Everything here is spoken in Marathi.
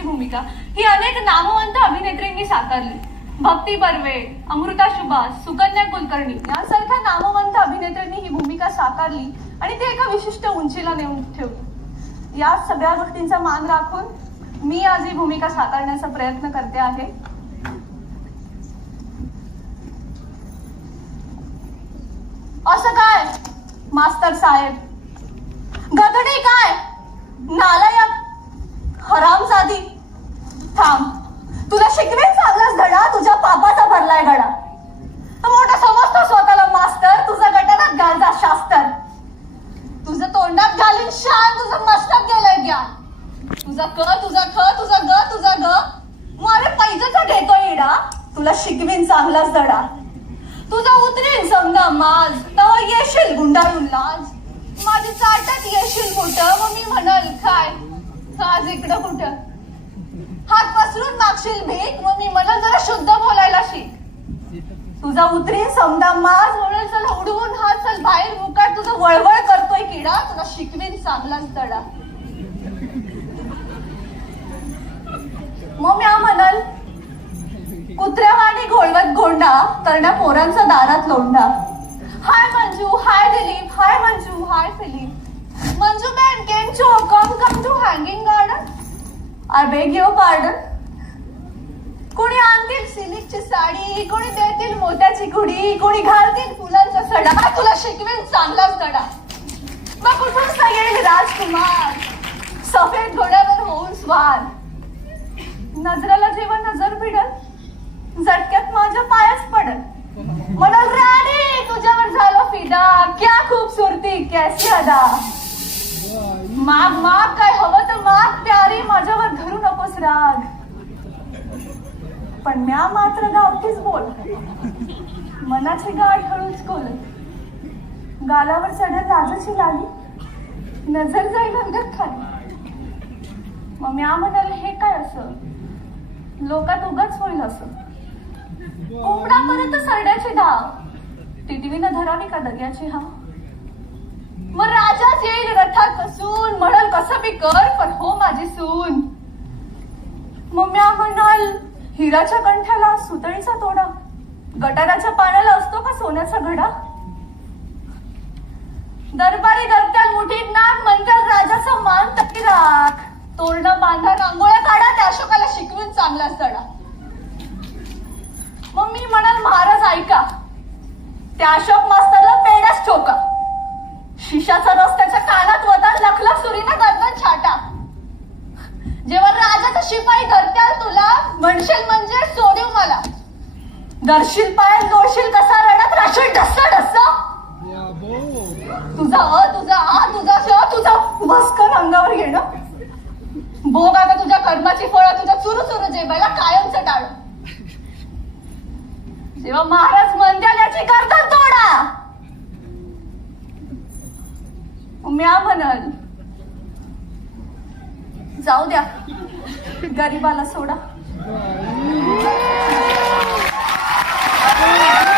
मास्तरची भूमिका. ही अनेक नामवंत अभिनेत्रींनी साकारली. भक्ती बर्वे अमृता सुभाष सुकन्या कुलकर्णी यासारख्या नामवंत अभिनेत्रींनी ही भूमिका साकारली आणि ती एका विशिष्ट उंचीला नेऊन ठेवली. या सगळ्या गोष्टींचा मान राखून मी आज ही भूमिका साकारण्याचा प्रयत्न करते आहे. असं काय मास्तर साहेब? गधडी थांब. तुला शिकवेन चांगलाच धडा तुझ्या पापाचा भरलाय गडा. मोठा समजतो स्वतःला मास्तर. तुझं गटारात घालजा शास्त्र. तुझं तोंडात घालीन शान तुझं मस्तक गेलंय ज्ञान. तुझा क तुझा ख तुझा ग तुझा ग. मारे पैजाचा घेतोय इडा. तुला शिकवीन चांगलाच धडा. तुझा उतरेन समजा माज. तव येशील गुंडाळून लाज. माझी चाटत येशील कुठं? मग मी म्हणाल काय आज इकडं कुठं? मागशील भीक मग मी मला जरा शुद्ध बोलायला शिक. तुझा उतरी समजा माज म्हणून चल उडवून हा चल बाहेर मुकाट तुझं वळवळ करतोय किडा तुला शिकवीन चांगलाच तडा मग म्या म्हणाल कुत्र्यावाणी घोळवत गोंडा करण्या पोरांचा दारात लोंडा. Hi Manju hi Dilip hi Manju hi Philip. Manju man came to come come to hanging garden I beg your pardon कोणी आणतील सिल्कची साडी कोणी देतील मोत्याची घुडी कोणी घालतील फुलांचा सडा. हा तुला शिकवेन चांगलाच सडा. मग कुठून येईल राजकुमार? सफेद घोड्यावर होऊन स्वार नजराला जेव्हा नजर भिडल झटक्यात माझ्या पायाच पडल. म्हणाल राणी तुझ्यावर झालं फिदा. क्या खूबसूरती कैसी अदा. माग माग काय हवं तर माग प्यारी माझ्यावर धरू नकोस राग. पण म्या मात्र गावतीच बोल. मनाची गाठ हळूच कोल गालावर चढत राजाची लाली. नजर जाईल अंगत खाली. मग म्या म्हणाले हे काय असं? लोकात उगच होईल असं. कोंबडापर्यंत सरड्याची धाव टिटवीनं धरावी का दग्याची हा मग राजाच येईल रथात बसून म्हणाल कसं मी कर पण हो माझी सून. मग म्या म्हणाल हिराच्या कंठाला सुतळीचा तोडा. गटाराच्या पाण्याला असतो का सोन्याचा घडा? दरबारी दरत्याल मुठीत नाक म्हणतात राजाचा मान तकी राख. तोरण बांधा रांगोळ्या काढा त्या अशोकाला शिकवून चांगलाच चढा मग मी म्हणाल महाराज ऐका. त्या अशोक मास्तरला पेड्याच ठोका. शिशाचा रस त्याच्या कानात वतात लखलख सुरीनं गर्दन छाटा. जेव्हा राजाचा शिपाई धरत्याल तुला म्हणशील दर्शील पाय लोळशील कसा रडत राशील? डस्सा डस्सा तुझा अ तुझा आ तुझा श तुझा भस्कर अंगावर घेणं भोग आता तुझ्या कर्माची फळं तुझ्या चुरू चुरू जेवायला कायमचं टाळ. जेव्हा महाराज म्हणत्याल याची करतात तोडा. म्या म्हणाल जाऊ द्या गरीबाला सोडा. Brasil!